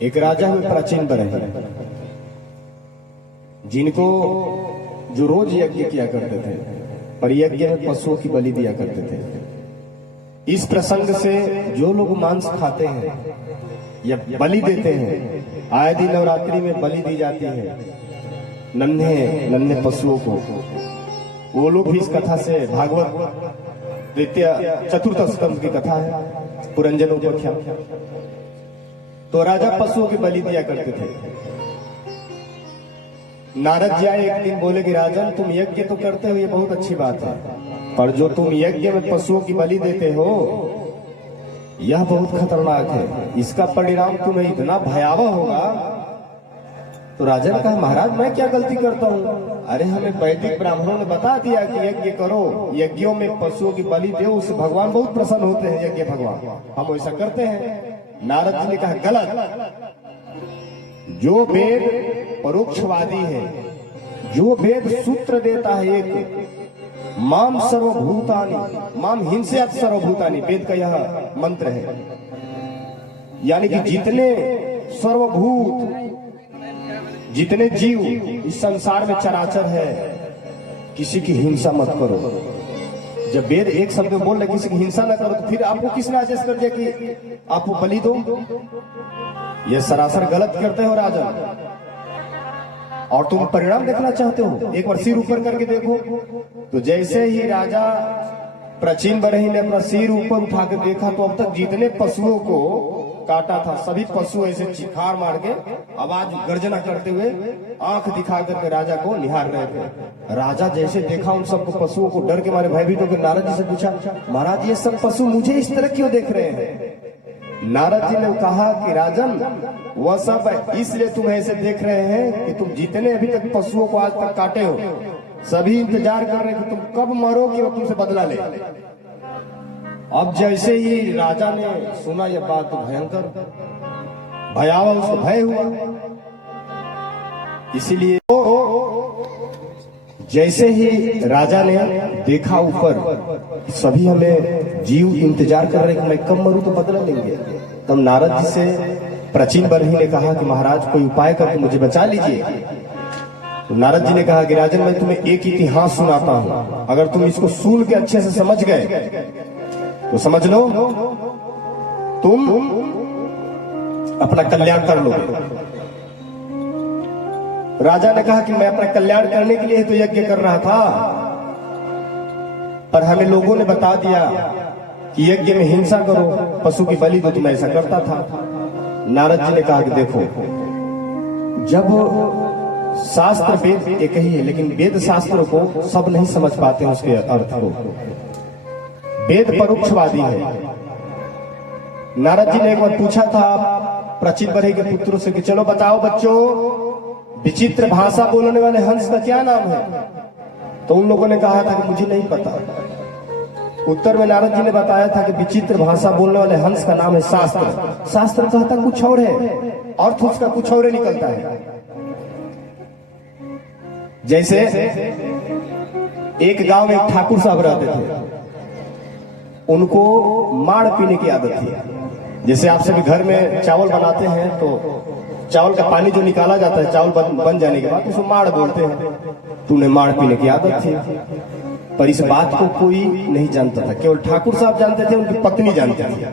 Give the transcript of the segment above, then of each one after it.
एक राजा हुए प्राचीन बरही, जिनको जो रोज यज्ञ किया करते थे, पर यज्ञ में पशुओं की बलि दिया करते थे। इस प्रसंग से जो लोग मांस खाते हैं या बलि देते हैं, आए दिन नवरात्रि में बलि दी जाती है नन्हे नन्हे पशुओं को, वो लोग भी इस कथा से, भागवत द्वितीय चतुर्थ स्कंद की कथा है, पुरंजनोपाख्यान। तो राजा पशुओं की बलि दिया करते थे। नारद जी आए एक दिन, बोले कि राजन तुम यज्ञ तो करते हो, ये बहुत अच्छी बात है, पर जो तुम यज्ञ में पशुओं की बलि देते हो यह बहुत खतरनाक है, इसका परिणाम तुम्हें इतना भयावह होगा। तो राजा ने कहा महाराज मैं क्या गलती करता हूँ? अरे हमें वैदिक ब्राह्मणों ने बता दिया कि यज्ञ करो, यज्ञों में पशुओं की बलि दो, उससे भगवान बहुत प्रसन्न होते हैं, यज्ञ भगवान, हम ऐसा करते हैं। नारद जी ने कहा गलत, जो वेद परोक्षवादी है, जो वेद सूत्र देता है एक, माम सर्वभूतानि माम हिंसयात सर्वभूतानि, वेद का यह मंत्र है, यानी कि जितने सर्वभूत, जितने जीव इस संसार में चराचर है, किसी की हिंसा मत करो। जब वेद एक शब्द में बोल रहे किसी की हिंसा न करो, तो फिर आपको किसने आदेश कर दिया कि आप बलि दो? यह सरासर गलत करते हो राजा। और तुम परिणाम देखना चाहते हो, एक बार सिर ऊपर करके देखो। तो जैसे ही राजा प्राचीन बरही ने अपना सिर ऊपर उठा के देखा, तो अब तक जितने पशुओं को काटा था सभी पशु ऐसे चिखार मार के, आवाज गर्जना करते हुए, आंख दिखा करके राजा को निहार रहे थे। राजा जैसे देखा उन सबको, पशुओं को, डर के मारे भयभीत होकर नारद जी से पूछा महाराज ये सब पशु मुझे इस तरह क्यों देख रहे हैं? नारद जी ने कहा कि राजन वह सब इसलिए तुम ऐसे देख रहे हैं कि तुम जितने अभी तक पशुओं को आज तक काटे हो, सभी इंतजार कर रहे हैं कि तुम कब मरो कि वो तुमसे बदला ले। अब जैसे ही राजा ने सुना यह बात, तो भयंकर भयावह उसको भय हुआ। इसीलिए जैसे ही राजा ने देखा ऊपर, सभी हमें जीव इंतजार कर रहे कि मैं कब मरूं तो बदला लेंगे, तब नारद जी से प्राचीन बरही ने कहा कि महाराज कोई उपाय करके मुझे बचा लीजिए। तो नारद जी ने कहा कि राजन मैं तुम्हें एक इतिहास सुनाता हूं, अगर तुम इसको सुन के अच्छे से समझ गए तो समझ लो तुम अपना कल्याण कर लोगे। राजा ने कहा कि मैं अपना कल्याण करने के लिए तो यज्ञ कर रहा था, पर हमें लोगों ने बता दिया कि यज्ञ में हिंसा करो, पशु की बलि दो, तो मैं ऐसा करता था। नारद जी ने कहा कि देखो, जब शास्त्र वेद एक ही है, लेकिन वेद शास्त्र को सब नहीं समझ पाते हैं उसके अर्थ को। वेद परोक्षवादी है। नारद जी ने एक बार पूछा था प्राचीन बरही के पुत्रों से कि चलो बताओ बच्चों, विचित्र भाषा बोलने वाले हंस का क्या नाम है? तो उन लोगों ने कहा था कि मुझे नहीं पता। उत्तर में नारद जी ने बताया था कि विचित्र भाषा बोलने वाले हंस का नाम है शास्त्र। शास्त्र कहता कुछ और है, अर्थ उसका कुछ और निकलता है। जैसे एक गांव में एक ठाकुर साहब रहते थे, उनको माड़ पीने की आदत थी। जैसे आप सभी घर में चावल बनाते हैं तो चावल का पानी जो निकाला जाता है चावल बन जाने के बाद, उसको माड़ बोलते हैं। तो उन्हें माड़ पीने की आदत थी, पर इस बात को कोई नहीं जानता था, केवल ठाकुर साहब जानते थे, उनकी पत्नी जानती थी।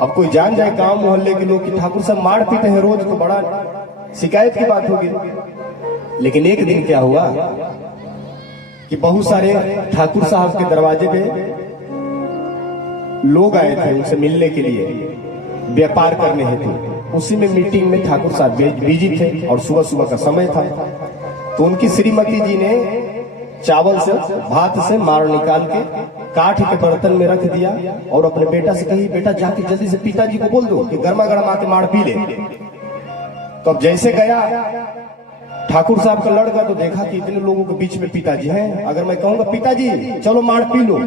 अब कोई जान जाए गांव मोहल्ले के लोग कि ठाकुर साहब माड़ पीते हैं रोज, तो बड़ा शिकायत की बात होगी। लेकिन एक दिन क्या हुआ कि बहुत सारे ठाकुर साहब के दरवाजे पे लोग आए थे उनसे मिलने के लिए, व्यापार करने हेतु। उसी में मीटिंग में ठाकुर साहब बिजी थे और सुबह सुबह का समय था। तो उनकी श्रीमती जी ने चावल से, भात से माड़ निकाल के काठ के बर्तन में रख दिया और अपने बेटा से कही बेटा जाके जल्दी से पिताजी को बोल दो कि गर्मा गर्म आके माड़ पी ले। तो अब जैसे गया ठाकुर साहब का लड़का, तो देखा कि इतने लोगों के बीच में पिताजी हैं, अगर मैं कहूंगा पिताजी चलो माड़ पी लो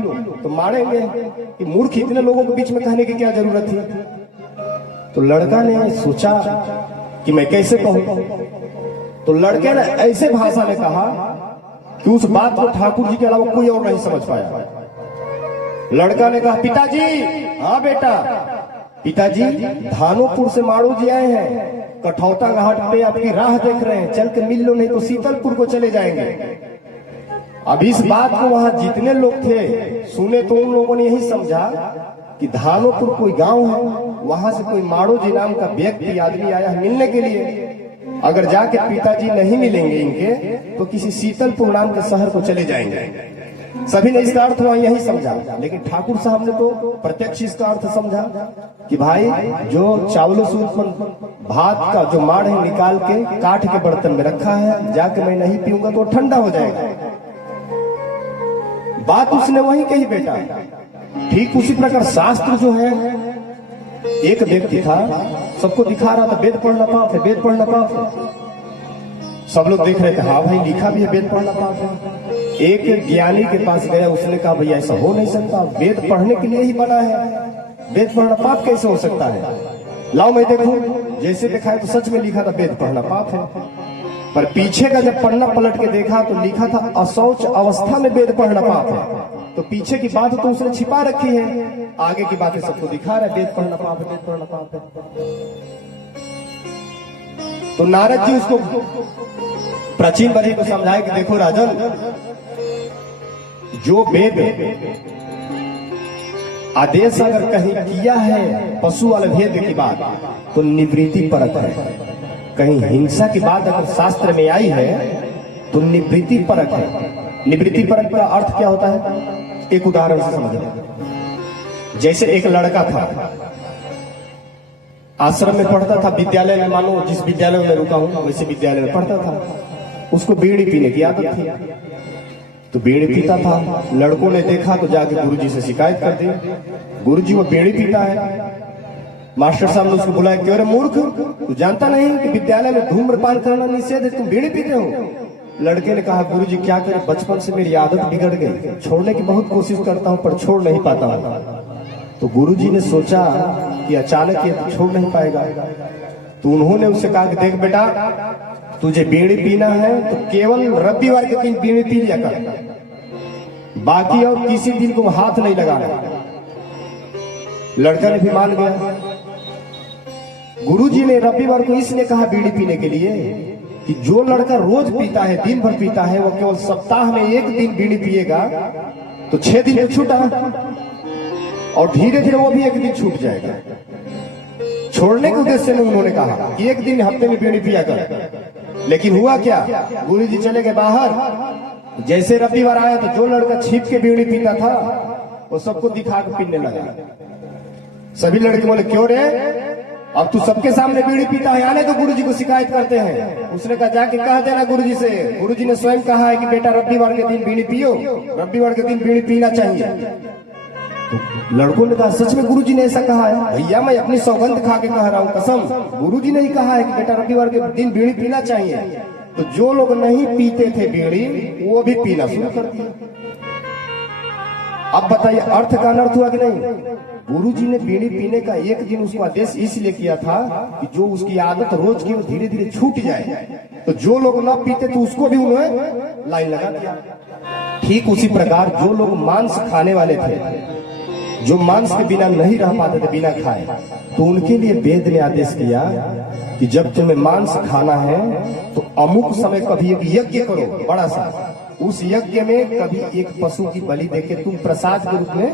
तो मारेंगे कि मूर्ख, इतने लोगों के बीच में कहने की क्या जरूरत थी। तो लड़का ने सोचा कि मैं कैसे कहूं, तो लड़के ने ऐसे भाषा में कहा कि उस बात को ठाकुर जी के अलावा कोई और नहीं समझ पाया। लड़का ने कहा पिताजी, हाँ बेटा, पिताजी धानोपुर से माड़ो जी आए हैं, कठौता घाट पे आपकी राह देख रहे हैं, चल के मिल लो नहीं तो शीतलपुर को चले जाएंगे। अब इस बात को वहां जितने लोग थे सुने तो उन लोगों ने यही समझा कि धानोपुर कोई गांव है, वहां से कोई माड़ो जी नाम का व्यक्ति आदमी आया है मिलने के लिए। अगर जाके पिताजी नहीं मिलेंगे इनके तो किसी शीतलपुर नाम के शहर को चले जाएंगे। सभी ने इसका अर्थ वहां यही समझा, लेकिन ठाकुर साहब ने तो प्रत्यक्ष इसका अर्थ समझा कि भाई जो चावलों से उत्पन्न भात का जो माड़ है निकाल के काठ के बर्तन में रखा है, जाके मैं नहीं पीऊंगा तो ठंडा हो जाएगा। बात उसने वही कही बेटा। ठीक उसी प्रकार शास्त्र जो है, एक व्यक्ति था सबको दिखा रहा था वेद पढ़ना पाप है, वेद पढ़ना पाप है। सब लोग देख रहे थे, हाँ भाई लिखा भी है वेद पढ़ना पाप है। एक ज्ञानी के पास गया, उसने कहा भैया ऐसा हो नहीं सकता, वेद पढ़ने के लिए ही बना है, वेद पढ़ना पाप कैसे हो सकता है? लाओ मैं देखूं। जैसे देखा है तो सच में लिखा था वेद पढ़ना पाप है, पर पीछे का जब पन्ना पलट के देखा तो लिखा था अशौच अवस्था में वेद पढ़ना पाप है। तो पीछे की बात तो उसने छिपा रखी है, आगे की बातें सबको दिखा रहा है वेद पढ़ना पाप है, वेद पढ़ना पाप है। तो नारद जी उसको प्राचीन बलि को समझाए कि देखो राजन, जो वेद आदेश अगर कहीं किया है पशु वाले भेद की बात तो निवृत्ति परक है। कहीं हिंसा की बात अगर शास्त्र में आई है तो निवृत्ति परक है। निवृत्ति परक का अर्थ क्या होता है? एक उदाहरण से समझो। जैसे एक लड़का था, आश्रम में पढ़ता था, विद्यालय में, मानो जिस विद्यालय में रुका हूं वैसे विद्यालय में पढ़ता था। उसको बीड़ी पीने की आदत थी, तो बीड़ी पीता था। लड़कों ने देखा तो जाके गुरुजी से शिकायत कर दी, गुरुजी वो बीड़ी पीता है। मास्टर साहब ने उसको बुलाया, क्यों रे मूर्ख, तू जानता नहीं कि विद्यालय में धूम्रपान करना निषेध है, तुम बीड़ी पीते हो? लड़के ने कहा गुरुजी क्या करे, बचपन से मेरी आदत बिगड़ गई, छोड़ने की बहुत कोशिश करता हूं पर छोड़ नहीं पाता हूं। तो गुरुजी ने सोचा कि अचानक ये तो छोड़ नहीं पाएगा, तो उन्होंने उससे कहा कि देख बेटा, तुझे बीड़ी पीना है तो केवल रविवार के दिन बीड़ी पी लिया कर, बाकी और किसी दिन को हाथ नहीं लगाना। लड़का ने भी मान गया। गुरुजी ने रविवार को इसलिए कहा बीड़ी पीने के लिए कि जो लड़का रोज पीता है, दिन भर पीता है, वो केवल सप्ताह में एक दिन बीड़ी पिएगा तो 6 दिन में छूटा, और धीरे धीरे वो भी एक दिन छूट जाएगा। छोड़ने के उद्देश्य से उन्होंने कहा कि एक दिन हफ्ते में बीड़ी पिया कर। लेकिन हुआ क्या, गुरुजी चले गए बाहर। जैसे रविवार आया तो जो लड़का छिप के बीड़ी पीता था वो सबको दिखा के पीने लगा। सभी लड़के बोले क्यों रे, अब तू सबके सामने बीड़ी पीता है, आने तो गुरुजी को शिकायत करते हैं। उसने कहा जाके कह देना गुरुजी से, गुरुजी ने स्वयं कहा है कि बेटा रविवार के दिन बीड़ी पियो, रविवार के दिन बीड़ी पीना चाहिए। तो लड़कों ने कहा सच में गुरुजी ने ऐसा कहा है? भैया मैं अपनी सौगंध खा के कह रहा हूँ, कसम, गुरुजी ने ही कहा है कि बेटा रविवार के दिन बीड़ी पीना चाहिए। तो जो लोग नहीं पीते थे बीड़ी वो भी पीना शुरू कर दिया। अब बताइए अर्थ का अनर्थ हुआ कि नहीं? गुरुजी ने बीड़ी पीने का एक दिन उसको आदेश इसलिए किया था कि जो उसकी आदत रोज की वो धीरे धीरे छूट जाए। तो जो लोग ना पीते तो उसको भी उन्होंने लाइन लगा दिया। ठीक उसी प्रकार जो लोग मांस खाने वाले थे, जो मांस के बिना नहीं रह पाते थे बिना खाए, तो उनके लिए वेद ने आदेश किया कि जब तुम्हें मांस खाना है तो अमुक समय कभी एक यज्ञ करो बड़ा सा, उस यज्ञ में कभी एक पशु की बलि देके तुम प्रसाद के रूप में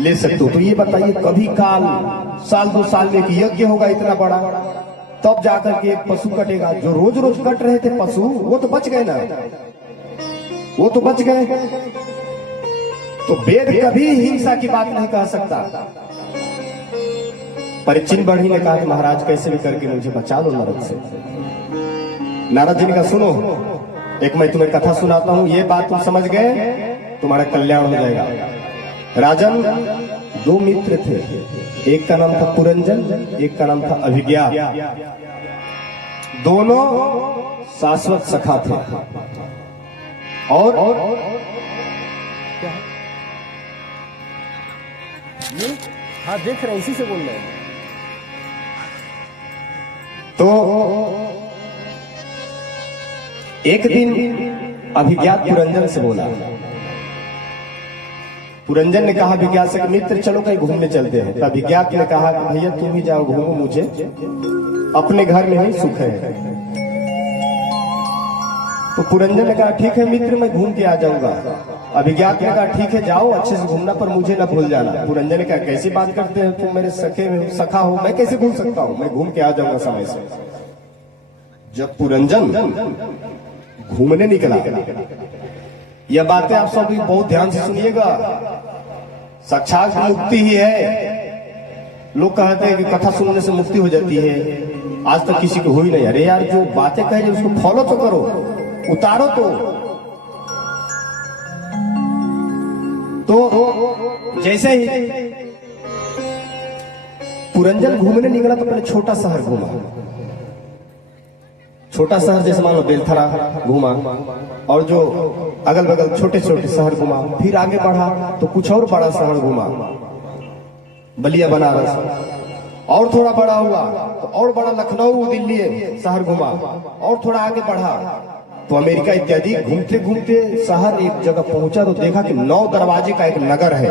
ले सकते हो। तो ये बताइए कभी काल साल 2 साल में एक यज्ञ होगा इतना बड़ा, तब जाकर के एक पशु कटेगा। जो रोज रोज कट रहे थे पशु वो तो बच गए ना, वो तो बच गए। तो वेद कभी हिंसा की बात नहीं कह सकता। परीक्षित बढ़ी ने कहा कि महाराज कैसे भी करके मुझे बचा लो नरक से। नारद जी ने कहा सुनो, एक मैं तुम्हें कथा सुनाता हूं, ये बात तुम समझ गए तुम्हारा कल्याण हो जाएगा। राजन 2 मित्र थे, एक का नाम था पुरंजन, एक का नाम था अभिज्ञा। दोनों शाश्वत सखा थे। और हाँ देख रहे इसी से बोल रहे हैं। तो एक दिन अभिज्ञात पुरंजन से बोला, पुरंजन ने कहा विज्ञात से कि मित्र चलो कहीं घूमने चलते हैं। तब विज्ञात ने कहा कि भैया तुम ही जाओ घूमो, मुझे अपने घर में ही सुख है। तो पुरंजन ने कहा ठीक है मित्र, मैं घूम के आ जाऊंगा। अभिज्ञात ने कहा ठीक है जाओ, अच्छे से घूमना, पर मुझे न भूल जाना। पुरंजन ने कहा कैसी बात करते हो, तुम मेरे सखा हो, मैं कैसे भूल सकता हूं, मैं घूम के आ जाऊंगा समय से। जब पुरंजन घूमने निकला, यह बातें आप सब भी बहुत ध्यान से सुनिएगा, साक्षात मुक्ति ही है। लोग कहते हैं कि कथा सुनने से मुक्ति हो जाती है, आज तक किसी को हुई नहीं। अरे यार जो बातें कह रहे उसको फॉलो तो करो, उतारो तो जैसे ही पुरंजन घूमने निकला तो पहले छोटा शहर घूमा, छोटा शहर जैसे मान लो बेलथरा घूमा, और जो अगल बगल छोटे छोटे शहर घूमा। फिर आगे बढ़ा तो कुछ और बड़ा शहर घूमा, बलिया बनारस, और थोड़ा बड़ा हुआ तो और बड़ा लखनऊ दिल्ली शहर घूमा, और थोड़ा आगे बढ़ा तो अमेरिका इत्यादि। घूमते घूमते शहर एक जगह पहुंचा तो देखा कि 9 दरवाजे का एक नगर है।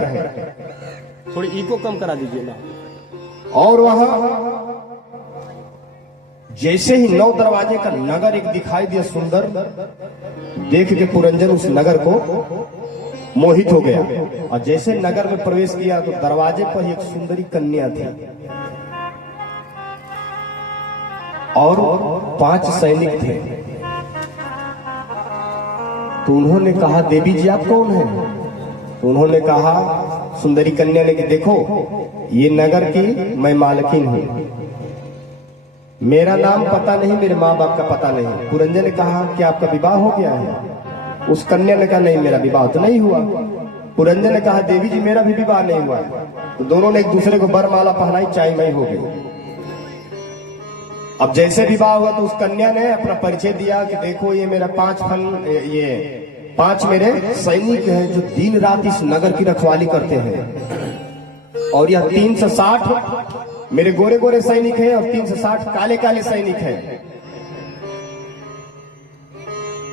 थोड़ी इको कम करा दीजिए ना। और वहां जैसे ही 9 दरवाजे का नगर एक दिखाई दिया सुंदर, देख के पुरंजन उस नगर को मोहित हो गया। और जैसे नगर में प्रवेश किया तो दरवाजे पर एक सुंदरी कन्या थी और 5 सैनिक थे। तो उन्होंने कहा देवी जी आप कौन हैं? तो उन्होंने कहा, सुंदरी कन्या ने कि देखो ये नगर की मैं मालकिन हूं, मेरा नाम पता नहीं, मेरे माँ बाप का पता नहीं। पुरंजन ने कहा कि आपका विवाह हो गया है? उस कन्या ने कहा नहीं मेरा विवाह तो नहीं हुआ। पुरंजन ने कहा देवी जी मेरा भी विवाह नहीं हुआ। तो दोनों ने एक दूसरे को बरमाला पहनाई, चाय मई हो गई। अब जैसे विवाह हुआ तो उस कन्या ने अपना परिचय दिया कि देखो ये मेरा 5 मेरे सैनिक हैं जो दिन रात इस नगर की रखवाली करते हैं, और यह 360 मेरे गोरे गोरे सैनिक हैं और 360 काले काले सैनिक हैं।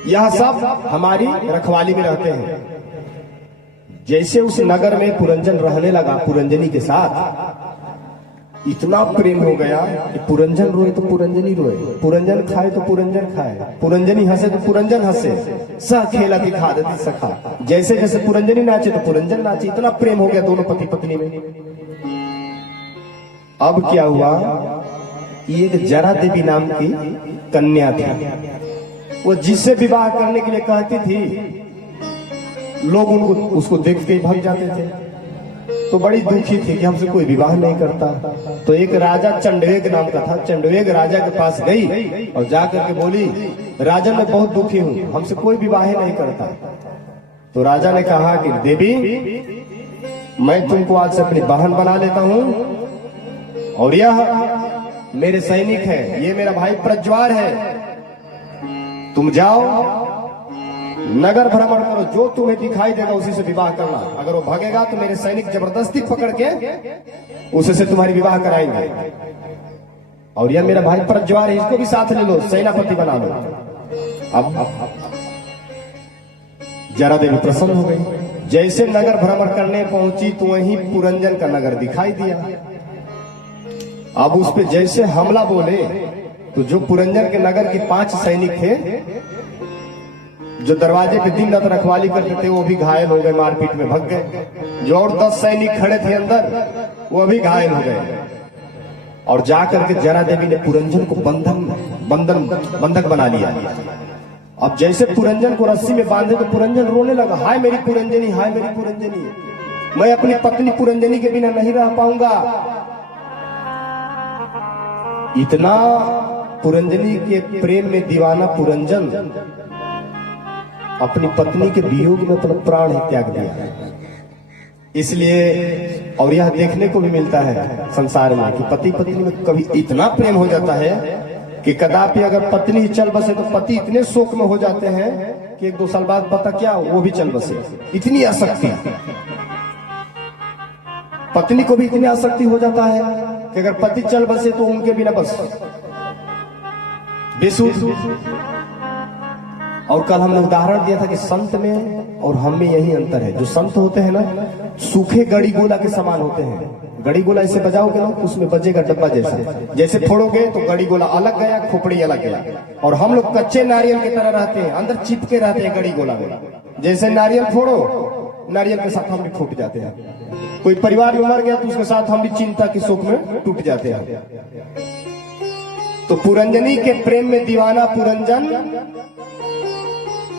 यह सब हमारी रखवाली में रहते हैं। जैसे उस नगर में पुरंजन रहने लगा, पुरंजनी के साथ इतना प्रेम हो गया कि पुरंजन रोए तो पुरंजनी रोए, पुरंजन खाए तो पुरंजन खाए, पुरंजनी हंसे तो पुरंजन हंसे, स खेला दिखा देती सखा। जैसे जैसे पुरंजनी नाचे तो पुरंजन नाचे। इतना प्रेम हो गया दोनों पति पत्नी में। अब क्या हुआ, एक जरा देवी नाम की कन्या थी, वो जिससे विवाह करने के लिए कहती थी, लोग उनको उसको देख के भाग जाते थे। तो बड़ी दुखी थी कि हमसे कोई विवाह नहीं करता। तो एक राजा चंडवेग नाम का था, चंडवेग राजा के पास गई और जाकर के बोली, राजा मैं बहुत दुखी हूं, हमसे कोई विवाह नहीं करता। तो राजा ने कहा कि देवी मैं तुमको आज से अपनी बहन बना लेता हूं, और यह मेरे सैनिक है, ये मेरा भाई प्रज्वार है, तुम जाओ नगर भ्रमण करो, जो तुम्हें दिखाई देगा उसी से विवाह करना। अगर वो भागेगा तो मेरे सैनिक जबरदस्ती पकड़ के उसी से तुम्हारी विवाह कराएंगे। और यह मेरा भाई प्रज्वार है, इसको भी साथ ले लो, सेनापति बना लो। अब जरा देवी प्रसन्न हो गई। जैसे नगर भ्रमण करने पहुंची तो वहीं पुरंजन का नगर दिखाई दिया। अब उस पे जैसे हमला बोले तो जो पुरंजन के नगर के 5 सैनिक थे जो दरवाजे पे दिन रात रखवाली करते थे, वो भी घायल हो गए, मारपीट में भग गए। जो और 10 सैनिक खड़े थे अंदर, वो भी घायल हो गए। और जाकर के जरा देवी ने पुरंजन को बंधक बना लिया। अब जैसे पुरंजन को रस्सी में बांधे तो पुरंजन रोने लगा, हाय मेरी पुरंजनी, हाय मेरी पुरंजनी, मैं अपनी पत्नी पुरंजनी के बिना नहीं रह पाऊंगा। इतना पुरंजनी के प्रेम में दीवाना पुरंजन अपनी पत्नी के वियोग में अपना प्राण ही त्याग दिया। इसलिए और यह देखने को भी मिलता है संसार में कि पति पत्नी में कभी इतना प्रेम हो जाता है कि कदापि अगर पत्नी ही चल बसे तो पति इतने शोक में हो जाते हैं कि 1-2 साल बाद पता क्या वो भी चल बसे। इतनी आसक्ति, पत्नी को भी इतनी आसक्ति हो जाता है कि अगर पति चल बसे तो उनके बिना बस बेसुध। और कल हमने उदाहरण दिया था कि संत में और हम में यही अंतर है। जो संत होते हैं ना, सूखे गड़ी गोला के समान होते हैं। गड़ी गोला ऐसे बजाओगे ना तो उसमें बजेगा डब्बा जैसा, जैसे फोड़ोगे तो गड़ी गोला अलग गया, खोपड़ी अलग गया। और हम लोग कच्चे नारियल की तरह रहते हैं, अंदर चिपके रहते हैं गड़ी गोला में। जैसे नारियल फोड़ो, नारियल के साथ हम भी फूट जाते हैं। कोई परिवार में मर गया तो उसके साथ हम भी चिंता की शोक में टूट जाते हैं। तो पुरंजनी के प्रेम में दीवाना पुरंजन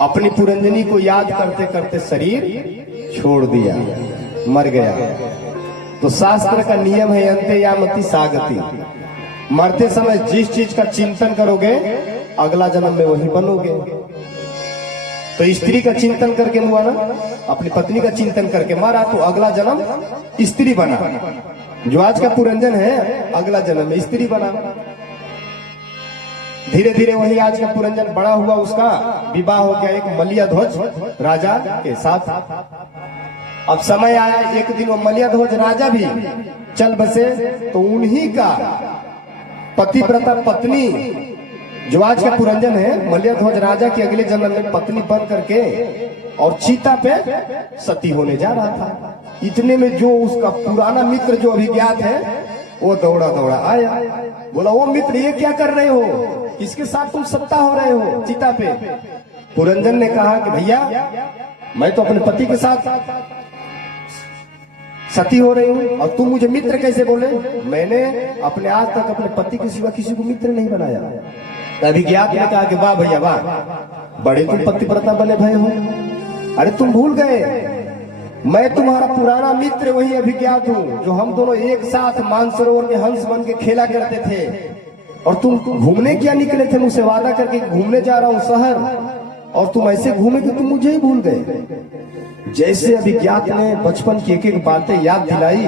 अपनी पुरंजनी को याद करते करते शरीर छोड़ दिया, मर गया। तो शास्त्र का नियम है अंते यामति सागति, मरते समय जिस चीज का चिंतन करोगे अगला जन्म में वही बनोगे। तो स्त्री का चिंतन करके हुआ ना, अपनी पत्नी का चिंतन करके मारा तो अगला जन्म स्त्री बना। जो आज का पुरंजन है अगला जन्म में स्त्री बना। धीरे धीरे वही आज का पुरंजन बड़ा हुआ, उसका विवाह हो गया एक मल्यध्वज राजा के साथ। अब समय आया एक दिन वो मल्यध्वज राजा भी चल बसे, तो उन्हीं का पतिव्रता पत्नी जो आज का पुरंजन है मल्यध्वज राजा की अगले जन्म में पत्नी बन करके और चीता पे सती होने जा रहा था। इतने में जो उसका पुराना मित्र जो अभिज्ञात है वो दौड़ा दौड़ा आया, बोला वो मित्र ये क्या कर रहे हो, किसके साथ तुम सत्ता हो रहे हो चीता पे। पुरंजन ने कहा कि भैया मैं तो अपने पति के साथ सती हो रही हूँ और तुम मुझे मित्र कैसे बोले। मैंने अपने आज तक अपने पति के सिवा किसी को मित्र नहीं बनाया। अभिज्ञात ने कहा कि वाह भैया वाह, बड़े तुम पतिव्रता बने भय हो। अरे तुम भूल गए, मैं तुम्हारा पुराना मित्र वही अभिज्ञात हूँ जो हम दोनों एक साथ मानसरोवर के हंस बन के खेला करते थे। और तुम घूमने क्या निकले थे, मुझसे वादा करके घूमने जा रहा हूँ शहर, और तुम ऐसे घूमे कि तुम मुझे ही भूल गए। जैसे अभिज्ञात ने बचपन की एक एक बातें याद दिलाई,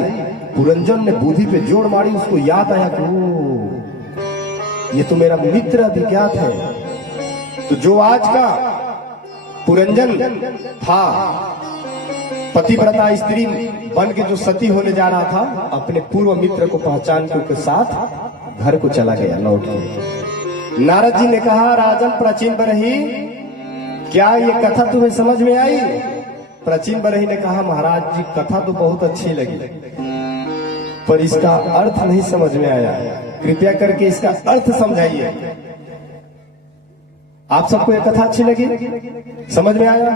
पुरंजन ने बुद्धि पे जोर मारी, उसको याद आया कि ये तो मेरा मित्र अभिज्ञात है। तो जो आज का पुरंजन था पतिव्रता स्त्री बन के जो सती होने जा रहा था, अपने पूर्व मित्र को पहचान के उसके साथ घर को चला गया लौट के। नारद जी ने कहा राजन प्राचीन बरही, क्या ये कथा तुम्हें समझ में आई। प्राचीन बरही ने कहा महाराज जी कथा तो बहुत अच्छी लगी पर इसका अर्थ नहीं समझ में आया, कृपया करके इसका अर्थ समझाइए। आप सबको ये कथा अच्छी लगी, समझ में आया,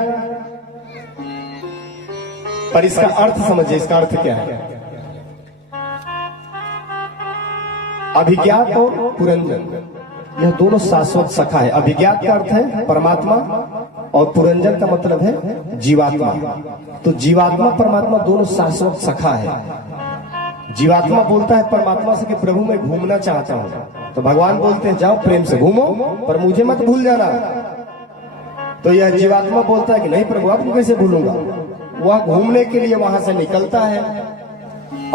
पर इसका अर्थ समझिए, इसका अर्थ क्या है। अभिज्ञात और पुरंजन यह दोनों शाश्वत सखा है। अभिज्ञात का अर्थ है परमात्मा और पुरंजन का मतलब है जीवात्मा। तो जीवात्मा परमात्मा दोनों शाश्वत सखा है। जीवात्मा बोलता है परमात्मा से कि प्रभु मैं घूमना चाहता हूँ, तो भगवान बोलते हैं जाओ प्रेम से घूमो पर मुझे मत भूल जाना। तो यह जीवात्मा बोलता है कि नहीं प्रभु आपको कैसे भूलूंगा। वह घूमने के लिए वहां से निकलता है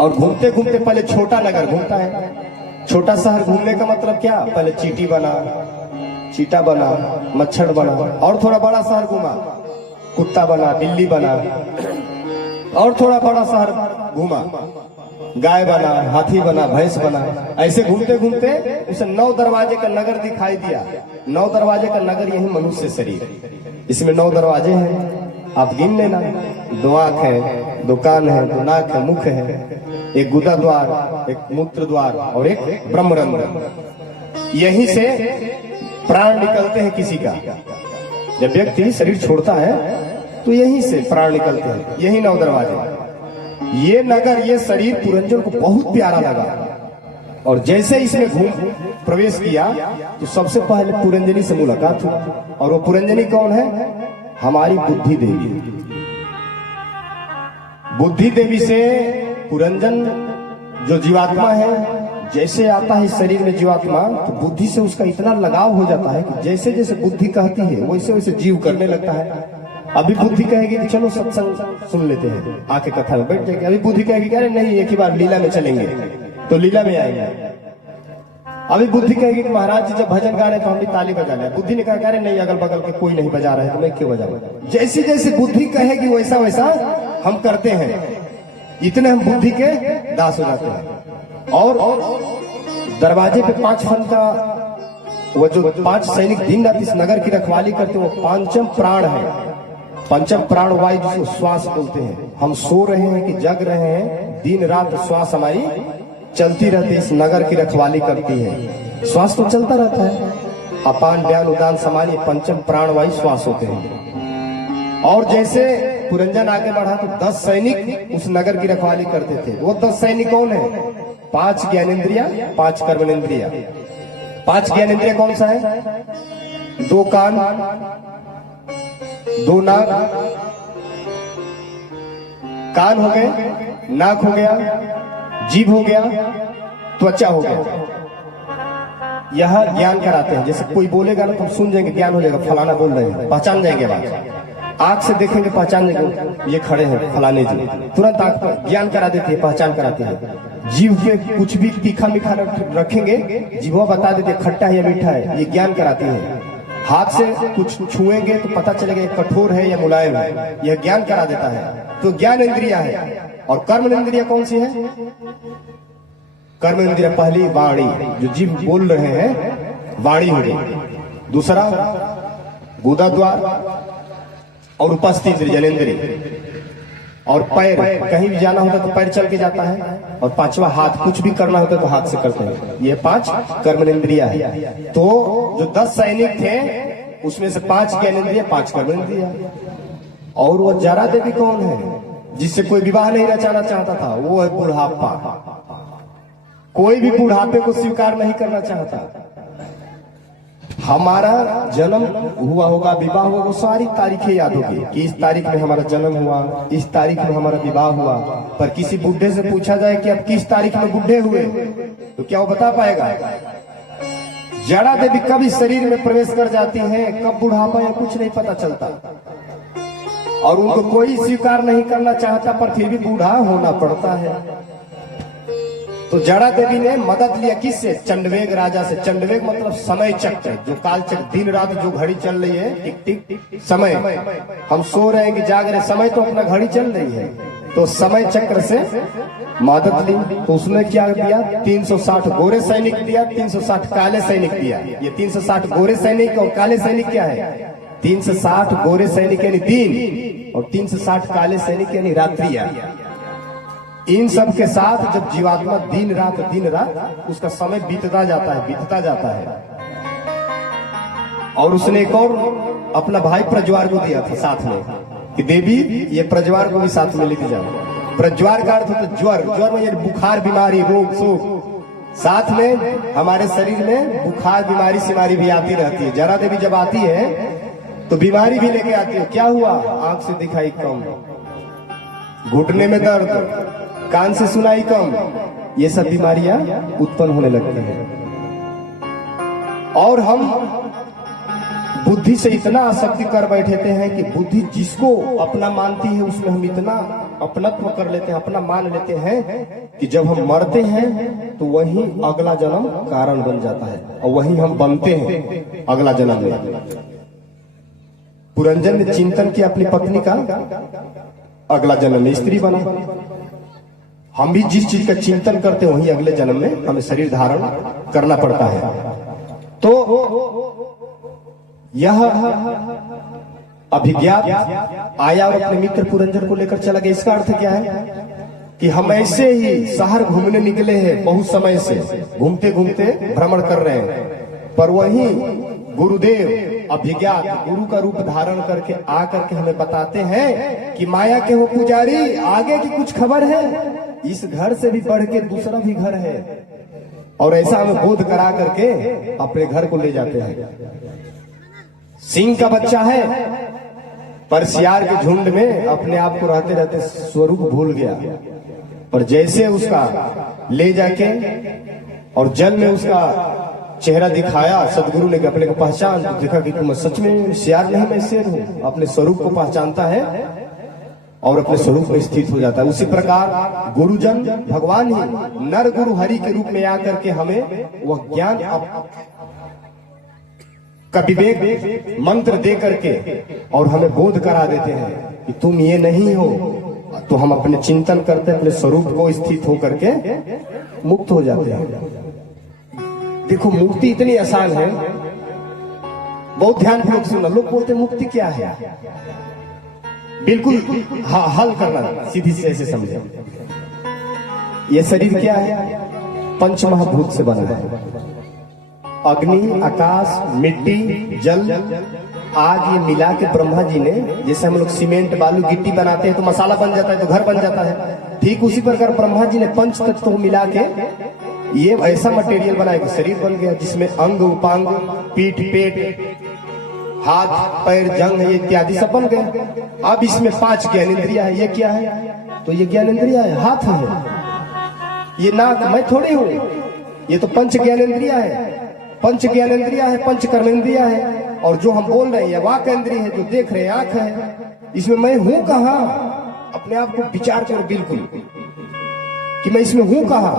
और घूमते घूमते पहले छोटा नगर घूमता है। छोटा शहर घूमने का मतलब क्या, पहले चीटी बना, चीटा बना, मच्छर बना, और थोड़ा बड़ा शहर घूमा, कुत्ता बना, बिल्ली बना, और थोड़ा बड़ा शहर घूमा, गाय बना, हाथी बना, भैंस बना। ऐसे घूमते घूमते उसे 9 दरवाजे का नगर दिखाई दिया। 9 दरवाजे का नगर यही मनुष्य शरीर। इसमें 9 दरवाजे हैं, आप गिन लेना। 2 आंख है, 2 कान है, 2 नाक है, मुख है, एक गुदा द्वार, एक मूत्र द्वार और एक ब्रह्मरंध्र। यहीं से प्राण निकलते हैं किसी का। जब व्यक्ति शरीर छोड़ता है तो यहीं से प्राण निकलते हैं, यही 9 दरवाजे। ये नगर, ये शरीर पुरंजन को बहुत प्यारा लगा और जैसे इसने घूम प्रवेश किया तो सबसे पहले पुरंजनी से मुलाकात हुई। और वो पुरंजनी कौन है, हमारी बुद्धि देवी। बुद्धि देवी से पुरंजन जो जीवात्मा है, जैसे आता है शरीर में जीवात्मा तो बुद्धि से उसका इतना लगाव हो जाता है कि जैसे जैसे बुद्धि कहती है वैसे वैसे जीव करने लगता है। अभी बुद्धि कहेगी कि चलो सत्संग सुन लेते हैं, आके कथा में बैठ जाएगी। अभी बुद्धि कहेगी कि अरे नहीं एक ही बार लीला में चलेंगे, तो लीला में आएंगे। अभी बुद्धि कहेगी कि महाराज जी जब भजन गा रहे तो हम भी ताली बजा लें। बुद्धि ने कहा अरे नहीं अगल बगल के कोई नहीं बजा रहे तो मैं क्यों बजाऊं। जैसी जैसी बुद्धि कहेगी वैसा वैसा हम करते हैं। इतने हम बुद्धि के दास हो जाते हैं। और दरवाजे पे 5 फन का वो जो 5 सैनिक दिन रात इस नगर की रखवाली करते हैं, वो पंचम प्राण है। पंचम प्राण वायु जिसको श्वास बोलते हैं। हम सो रहे हैं कि जग रहे हैं, दिन रात श्वास हमारी चलती रहती है, इस नगर की रखवाली करती है। श्वास तो चलता रहता है। अपान व्यान उदान समान, ये पंचम प्राण वायु श्वास होते हैं। और जैसे पुरंजन आगे बढ़ा तो 10 सैनिक उस नगर की रखवाली करते थे। वो 10 सैनिक कौन है? 5 ज्ञानेंद्रिया, 5 कर्मेंद्रिया। 5 ज्ञानेंद्रिया कौन सा है? 2 कान, 2 नाक, कान हो गए, नाक हो गया, जीभ हो गया, त्वचा हो गया। यह ज्ञान कराते हैं। जैसे कोई बोलेगा ना तो हम सुन जाएंगे, ज्ञान हो जाएगा, फलाना बोल रहे हैं, पहचान जाएंगे बात। आंख से देखेंगे, पहचान जाएंगे, ये खड़े हैं फलाने जी, तुरंत आंख पर ज्ञान करा देती है, पहचान कराती है। जीभ पे कुछ भी तीखा मीठा रखेंगे, जीभवा बता देते खट्टा है या मीठा है, ये ज्ञान कराती है। हाथ से कुछ छुएंगे तो पता चलेगा कठोर है या मुलायम है, यह ज्ञान करा देता है। तो ज्ञान इंद्रिया है। और कर्म इंद्रिया कौन सी है? कर्म इंद्रिया पहली वाणी, जो जीव बोल रहे हैं, वाणी हो गई। दूसरा गुदा द्वार और उपस्थित जनेन्द्रिय। और पैर, कहीं भी जाना होता तो पैर चल के जाता है। और 5वां हाथ, कुछ भी करना होता तो हाथ से करते हैं। ये 5 कर्मेंद्रिया है। तो जो 10 सैनिक थे उसमें से 5 ज्ञानेंद्रिय, 5 कर्मेंद्रिया। और वो जरा देवी कौन है? जिससे कोई विवाह नहीं रचाना चाहता था, वो है बुढ़ापा। कोई भी बुढ़ापे को स्वीकार नहीं करना चाहता। हमारा जन्म हुआ होगा, विवाह हुआ, वो सारी तारीखें याद होगी कि इस तारीख में हमारा जन्म हुआ, इस तारीख में हमारा विवाह हुआ। पर किसी बुढ़े से पूछा जाए कि अब किस तारीख में बुढ़े हुए, तो क्या वो बता पाएगा? जड़ा देवी कब इस शरीर में प्रवेश कर जाती है, कब बुढ़ापा या कुछ नहीं पता चलता। और उनको कोई स्वीकार नहीं करना चाहता, पर फिर भी बूढ़ा होना पड़ता है। तो जड़ा देवी ने मदद लिया किससे? चंडवेग राजा से। चंडवेग मतलब समय चक्र, जो काल चक्र, दिन रात जो घड़ी चल रही है, टिक टिक समय। हम सो रहे हैं कि जाग रहे, समय तो अपना घड़ी चल रही है। तो समय चक्र से मदद ली। तो उसने क्या दिया? 360 गोरे सैनिक दिया, 360 काले सैनिक दिया। ये 360 गोरे सैनिक और काले सैनिक क्या है? 360 गोरे सैनिक यानी दिन, और 360 काले सैनिक यानी रात्रियां। इन सब के साथ जब जीवात्मा दिन रात उसका समय बीतता जाता है। और उसने एक और अपना भाई प्रज्वार को दिया था साथ में, कि देवी ये प्रज्वार को भी साथ में लेके जाओ। प्रज्वार का अर्थ होता है ज्वर में, बुखार, बीमारी, रोग शोक। साथ में हमारे शरीर में बुखार, बीमारी सिमारी भी आती रहती है। जरा देवी जब आती है तो बीमारी भी लेके आती है। क्या हुआ? आंख से दिखाई कम, घुटने में दर्द, कान से सुनाई कम, ये सब बीमारियां उत्पन्न होने लगती हैं। और हम बुद्धि से इतना आसक्ति कर बैठे हैं कि बुद्धि जिसको अपना मानती है उसमें हम इतना अपनत्व कर लेते हैं, अपना मान लेते हैं कि जब हम मरते हैं तो वही अगला जन्म कारण बन जाता है, और वही हम बनते हैं अगला जन्म में। पुरंजन ने चिंतन किया अपनी पत्नी का, अगला जन्म में स्त्री बना। हम भी जिस चीज का चिंतन करते हैं वही अगले जन्म में हमें शरीर धारण करना पड़ता है। तो यह अभिज्ञात आया और अपने मित्र पुरंजन को लेकर चला गया। इसका अर्थ क्या है? कि हम ऐसे ही शहर घूमने निकले हैं, बहुत समय से घूमते घूमते भ्रमण कर रहे हैं, पर वही गुरुदेव अभिज्ञात गुरु का रूप धारण करके आकर के हमें बताते हैं कि माया के हो पुजारी, आगे की कुछ खबर है? इस घर से भी बढ़ के दूसरा भी घर है। और ऐसा हमें बोध करा करके अपने घर को ले जाते हैं। सिंह का बच्चा है, पर सियार के झुंड में अपने आप को रहते रहते स्वरूप भूल गया। पर जैसे उसका ले जाके और जल में उसका चेहरा दिखाया सदगुरु ने, अपने को पहचान, देखा कि तुम सच में सियार नहीं, मैं शेर हूं। अपने स्वरूप को पहचानता है और अपने स्वरूप में स्थित हो जाता है। उसी प्रकार गुरुजन भगवान ही नर गुरु हरि के रूप में आकर के हमें वह ज्ञान का विवेक मंत्र दे करके और हमें बोध करा देते हैं कि तुम ये नहीं हो। तो हम अपने चिंतन करते, अपने स्वरूप को स्थित होकर के मुक्त हो जाते हैं। देखो मुक्ति इतनी आसान है बहुत ध्यानपूर्वक सुनना। लोग बोलते मुक्ति क्या है, बिल्कुल हल करना, सीधी से ऐसे समझे। ये शरीर क्या है? पंच महाभूत से बना है। अग्नि, आकाश, मिट्टी, जल, आग, ये मिला के ब्रह्मा जी ने, जैसे हम लोग सीमेंट, बालू, गिट्टी बनाते हैं तो मसाला बन जाता है, तो घर बन जाता है, ठीक उसी प्रकार ब्रह्मा जी ने पंच तत्व मिला के ये ऐसा मटेरियल बनाया कि शरीर बन गया, जिसमें अंग, उपांग, पीठ, पेट, हाथ, पैर, जंग इत्यादि सब बन गए। अब इसमें 5 ज्ञानेंद्रिया है। ये क्या है? तो ये ज्ञानेंद्रिया है, हाथ है, ये नाक, मैं थोड़ी हूं, ये तो पंच ज्ञानेंद्रिया है। पंच ज्ञानेंद्रिया है, पंच कर्मेंद्रिया है, और जो हम बोल रहे हैं ये वाक इंद्रिय है, जो देख रहे हैं आंख है। इसमें मैं हूं कहां? अपने आप को विचार करो बिल्कुल कि मैं इसमें हूं कहां।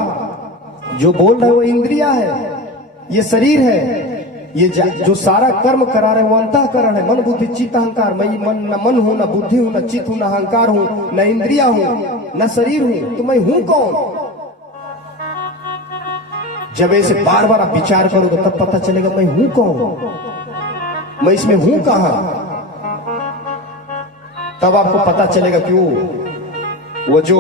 जो बोल रहे हैं वो इंद्रिया है, ये शरीर है, ये जो सारा कर्म करा रहे हैं वो अंतःकरण है। मन, बुद्धि, चित्त, अहंकार। मैं न मन हूं, न बुद्धि हूं, न चित्त हूं, न अहंकार हूं, न इंद्रिया हूं, न शरीर हूं, तो मैं हूं कौन? जब ऐसे बार बार आप विचार करोगे तब पता चलेगा मैं हूं कौन, मैं इसमें हूं कहां। तब आपको पता चलेगा कि वो जो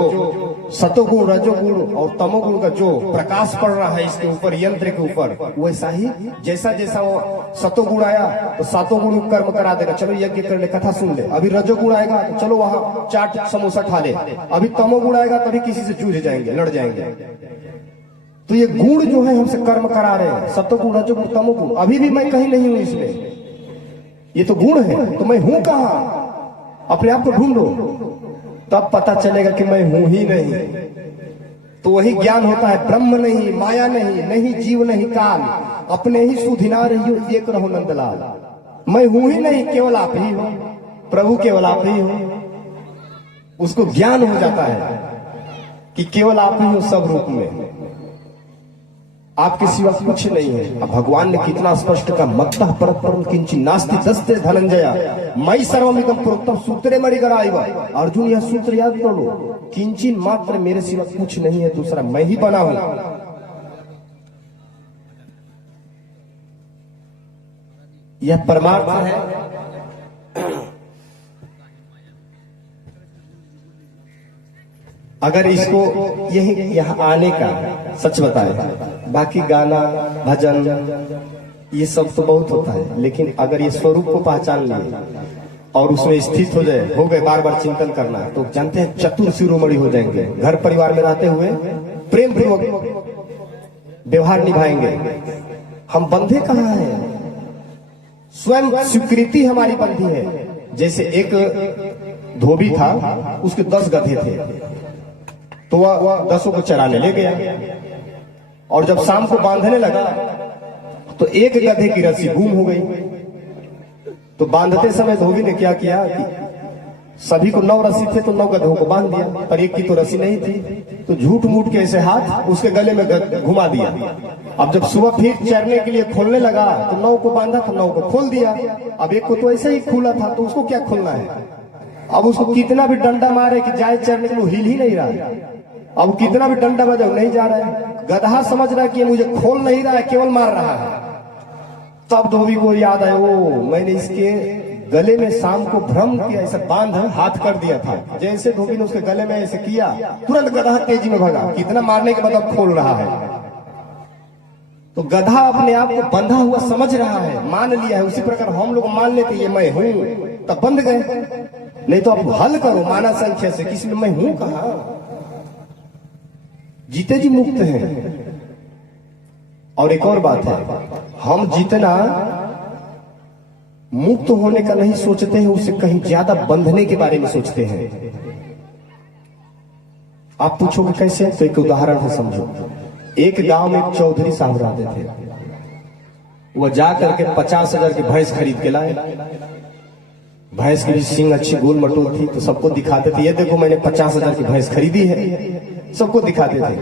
सतोगुण, रजोगुण और तमोगुण का जो प्रकाश पड़ रहा है इसके ऊपर, यंत्र के ऊपर, वैसा ही जैसा जैसा वो सतोगुण आया तो सातों गुण कर्म करा देगा, चलो यज्ञ कर ले, कथा सुन ले। अभी रजोगुण आएगा तो चलो वहां चाट समोसा खा ले। अभी तमोगुण आएगा तभी किसी से जूझ जाएंगे, लड़ जाएंगे। तो ये गुण जो है हमसे कर्म करा रहे हैं, सतोगुण, रजोगुण, तमोगुण। अभी भी मैं कहीं नहीं हूं इसमें, ये तो गुण है। तो मैं हूं कहां? अपने आप को ढूंढो, तब पता चलेगा कि मैं हूं ही नहीं। तो वही ज्ञान होता है, ब्रह्म नहीं, माया नहीं, नहीं जीव नहीं काल, अपने ही सुधिना रहियो, एक रहो नंदलाल। मैं हूं ही नहीं, केवल आप ही हो, प्रभु केवल आप ही हो। उसको ज्ञान हो जाता है कि केवल आप ही हो सब रूप में, आपके सिवा कुछ नहीं है। अब भगवान ने कितना स्पष्ट कहा, मत्तः परतरं किंचित् नास्ति तस्य धनंजय मयि सर्वमिदं प्रोक्तम् सूत्रे मणिगणाइव। अर्जुन यह सूत्र याद कर लो, किंचित मात्र मेरे सिवा कुछ नहीं है, दूसरा मैं ही बना हूं। यह परमार्थ है। अगर इसको यही यहाँ आने का सच बताए, बाकी गाना, भजन, ये सब तो बहुत होता है, लेकिन अगर ये स्वरूप को पहचान लिए और उसमें स्थित हो गए, बार बार चिंतन करना, तो जानते हैं चतुर शिरोमणि हो जाएंगे। घर परिवार में रहते हुए प्रेम पूर्वक व्यवहार निभाएंगे। हम बंधे कहाँ हैं? स्वयं स्वीकृति हमारी बंधी है। जैसे एक धोबी था, उसके 10 गधे थे, तो वह 10 को चराने ले गया, और जब शाम को बांधने लगा तो एक गधे की रस्सी गुम हो गई। तो बांधते समय धोबी ने क्या किया कि सभी को 9 रस्सी थे तो 9 गधों को बांध दिया, पर एक की तो रस्सी नहीं थी, तो झूठ मूठ के ऐसे हाथ उसके गले में घुमा दिया। अब जब सुबह फिर चरने के लिए खोलने लगा तो 9 को बांधा तो 9 को खोल दिया। अब एक को तो ऐसे ही खुला था, तो उसको क्या खोलना है? अब उसको कितना भी डंडा मारे कि जाए चरने के लिए, हिल ही नहीं रहा। अब कितना भी डंडा बजाओ, नहीं जा रहा है। गधा समझ रहा है कि मुझे खोल नहीं रहा है, केवल मार रहा है। तब धोबी को याद आया, ओ मैंने इसके गले में शाम को भ्रम किया, ऐसा बांध हाथ कर दिया था। जैसे धोबी ने उसके गले में ऐसे किया, तुरंत गधा तेजी में भगा। कितना मारने के बाद अब खोल रहा है। तो गधा अपने आप को बंधा हुआ समझ रहा है, मान लिया है। उसी प्रकार हम लोग मान लेते ये मैं हूं, तब बंध गए। नहीं तो आप हल करो माना संख्या से, किसी में मैं हूं कहां? जीते जी मुक्त हैं। और एक और बात है, हम जितना मुक्त होने का नहीं सोचते हैं, उससे कहीं ज्यादा बंधने के बारे में सोचते हैं। आप पूछोगे कैसे? तो एक उदाहरण है, समझो। एक गांव में एक चौधरी साहब रहते थे। वह जा करके 50,000 की भैंस खरीद के लाए। भैंस की भी सींग अच्छी गोल मटोल थी, तो सबको दिखाते थे, ये देखो मैंने 50,000 की भैंस खरीदी है, सबको दिखाते थे।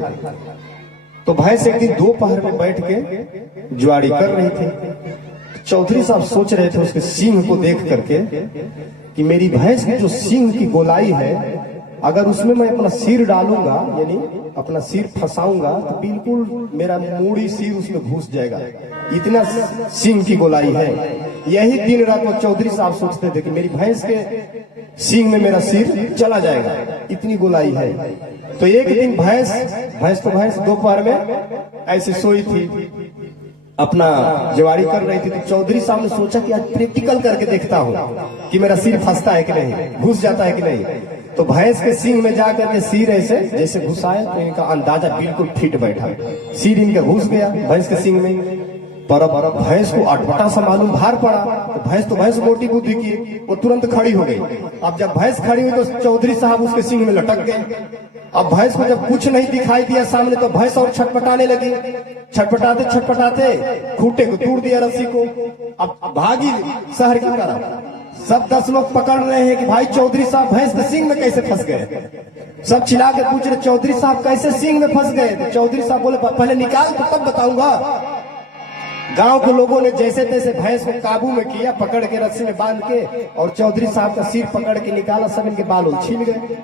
तो भैंस एक दिन दोपहर में बैठ के जुआड़ी कर रही थी। चौधरी साहब सोच रहे थे उसके सींग को देख करके कि मेरी भैंस की जो सींग की गोलाई है, अगर उसमें मैं अपना सिर डालूंगा, यानी अपना सिर फंसाऊंगा, तो बिल्कुल मेरा मूड़ी सिर उसमें घुस जाएगा, इतना सींग की गोलाई है। यही दिन रात वो चौधरी साहब सोचते थे कि मेरी भैंस के सींग में मेरा सिर चला जाएगा, इतनी गोलाई है। तो एक दिन भैंस दोपहर में ऐसे सोई थी, अपना जवाड़ी कर रही थी। तो चौधरी साहब ने सोचा कि आज प्रैक्टिकल करके देखता हूँ कि मेरा सिर फंसता है कि नहीं, घुस जाता है कि नहीं। तो भैंस के सींग में जाकर के सिर ऐसे जैसे घुसाया तो इनका अंदाजा बिल्कुल फिट बैठा, सिर इनका घुस गया भैंस के सींग में। पर भैंस को अटपटा सा मालूम भार पड़ा। तो भैंस मोटी बुद्धि की, वो तुरंत खड़ी हो गई। अब जब भैंस खड़ी हुई तो चौधरी साहब उसके सींग में लटक गए। अब भैंस को जब कुछ नहीं दिखाई दिया सामने, तो भैंस और छटपटाने लगी। छटपटाते खूंटे को तोड़ दिया रस्सी को। अब भागी शहर की तरफ। सब 10 लोग पकड़ रहे हैं कि भाई चौधरी साहब भैंस के सींग में कैसे फंस गए। सब चिल्ला के पूछ रहे चौधरी साहब कैसे सींग में फंस गए। तो चौधरी साहब बोले पहले निकाल तो तब बताऊंगा। गांव के लोगों ने जैसे तैसे भैंस को काबू में किया, पकड़ के रस्सी में बांध के, और चौधरी साहब का सिर पकड़ के निकाला। सब इनके बाल छीन गए।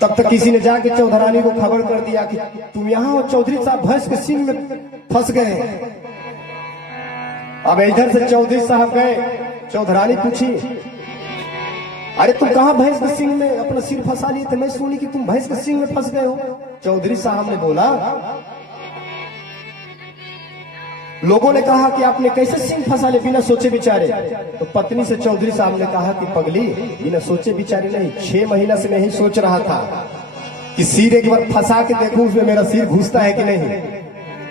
तब तक किसी ने जाके चौधरानी को खबर कर दिया कि तुम यहाँ हो, चौधरी साहब भैंस के सींग में फंस गए। अब इधर से चौधरी साहब गए, चौधरानी पूछी अरे तुम कहाँ भैंस के सींग में अपना सिर फंसा लिए थे, मैं सुनी कि तुम भैंस के सींग में फंस गए हो। चौधरी साहब ने बोला लोगों ने कहा कि आपने कैसे सींग फंसा ले बिना सोचे विचारे। तो पत्नी से चौधरी साहब ने कहा कि पगली बिना सोचे विचारे नहीं, 6 महीना से मैं ही सोच रहा था कि सिर एक बार फंसा के देखूं उसमें मेरा सिर घुसता है कि नहीं।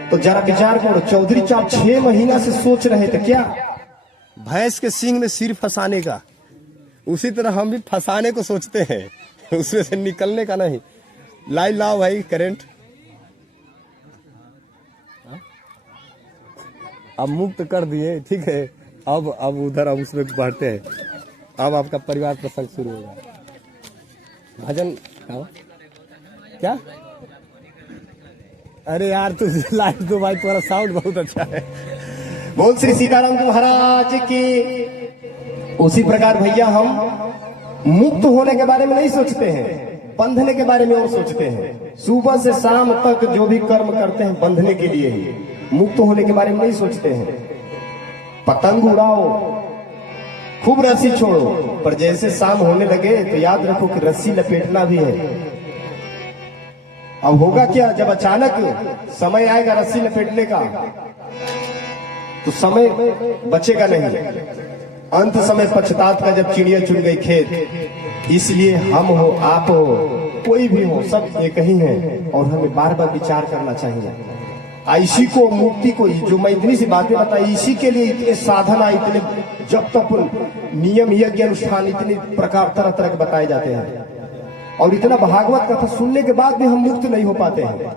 तो जरा विचार करो, चौधरी साहब 6 महीना से सोच रहे थे क्या भैंस के सींग में सिर फंसाने का। उसी तरह हम भी फंसाने को सोचते हैं, उसमें से निकलने का नहीं। लाइट लाओ भाई, करंट। अब मुक्त कर दिए, ठीक है। अब उधर अब उसमें बढ़ते हैं। अब आपका परिवार प्रसंग शुरू होगा। भजन क्या? अरे यार तू लाइट दो भाई, तुम्हारा साउंड बहुत अच्छा है। बोल श्री सीताराम जी महाराज की। उसी प्रकार भैया हम मुक्त होने के बारे में नहीं सोचते हैं, बंधने के बारे में और सोचते हैं। सुबह से शाम तक जो भी कर्म करते हैं बंधने के लिए ही, मुक्त होने के बारे में नहीं सोचते हैं। पतंग उड़ाओ, खूब रस्सी छोड़ो, पर जैसे शाम होने लगे तो याद रखो कि रस्सी लपेटना भी है। अब होगा क्या, जब अचानक समय आएगा रस्सी लपेटने का तो समय बचेगा नहीं। अंत समय पछतात का जब चिड़िया चुन गई खेत। इसलिए हम हो, आप हो, कोई भी हो, सब एक ही है। और हमें बार बार विचार करना चाहिए। इसी को, मुक्ति को, जो मैं इतनी सी बातें बताई, इसी के लिए इतने साधना, इतने जब तक नियम यज्ञ अनुष्ठान इतने प्रकार तरह तरह के बताए जाते हैं। और इतना भागवत कथा सुनने के बाद भी हम मुक्त नहीं हो पाते हैं,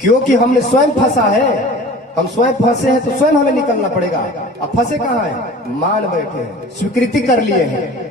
क्योंकि हमने स्वयं फंसा है। हम स्वयं फंसे हैं तो स्वयं हमें निकलना पड़ेगा। अब फंसे कहाँ हैं? मान बैठे हैं, स्वीकृति कर लिए हैं।